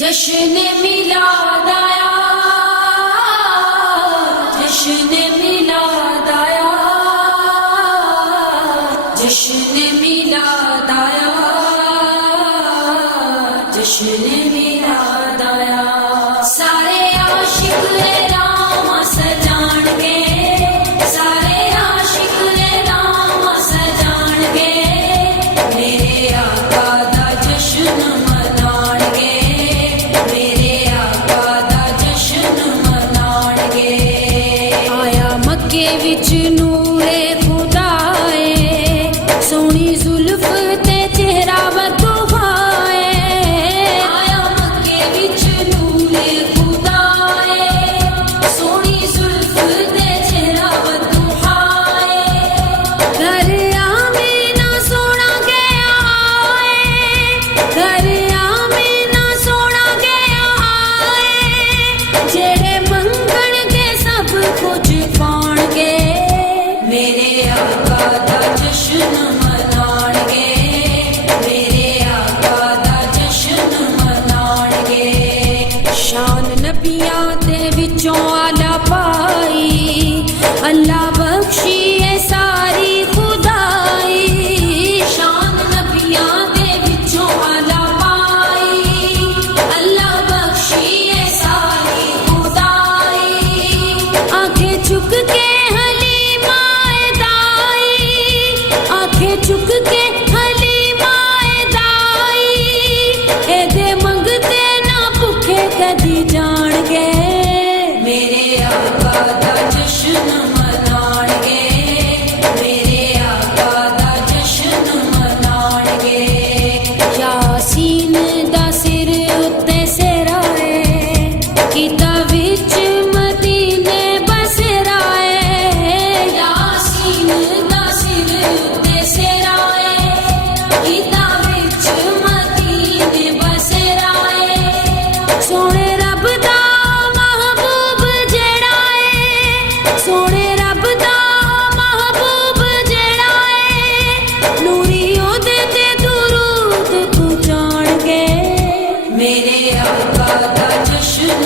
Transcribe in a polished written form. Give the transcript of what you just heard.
जश्न मिलाद आया, जश्न मिलाद आया, जश्न मिलाद आया, जश्न मिलाद आया। सारे आशिक ने नाम सजान के, सारे आशिक ने नाम सजान के, मेरे आका दा जश्न मनान के, मेरे आका दा जश्न मनान के। आया मक्के विच नूरे खुदाए, सोहनी जुल्फ ते चेहरा बदुआए। आया मक्के विच नूरे खुदाए, सोहनी जुल्फ ते चेहरा बदुआए। घर आमीना सोना गया आए, घर आमीना सोना गया आए, जेड़े मंगण के सब कुछ पाण के, मेरे आका दा जश्न मनान के, मेरे आका दा जश्न मनान के। शान नबियां दे विचों आला पाई, अल्लाह बख्शी है सारी खुदाई। शान नबियां दे विचों आला पाई, अल्लाह बख्शी है सारी खुदाई। आंखें झुक के हलीमा दाई, आंखें झुक के हलीमा दाई, एदे मंगते ना भुखे कदी जान गए, मेरे आका दा जश्न मनान के, मेरे आका दा जश्न मनान के। यासीन दा सिर उत्ते सिराए, किता विच मदीने बसराए। यासीन दा सिर उत्ते सिराए, किता विच मदीने बसराए। सोने रब दा महबूब जेड़ा है, सोने रब दा महबूब जेड़ा है, नूरी ओदे ते दुरूद तू जान के, मेरे आका दा जश्न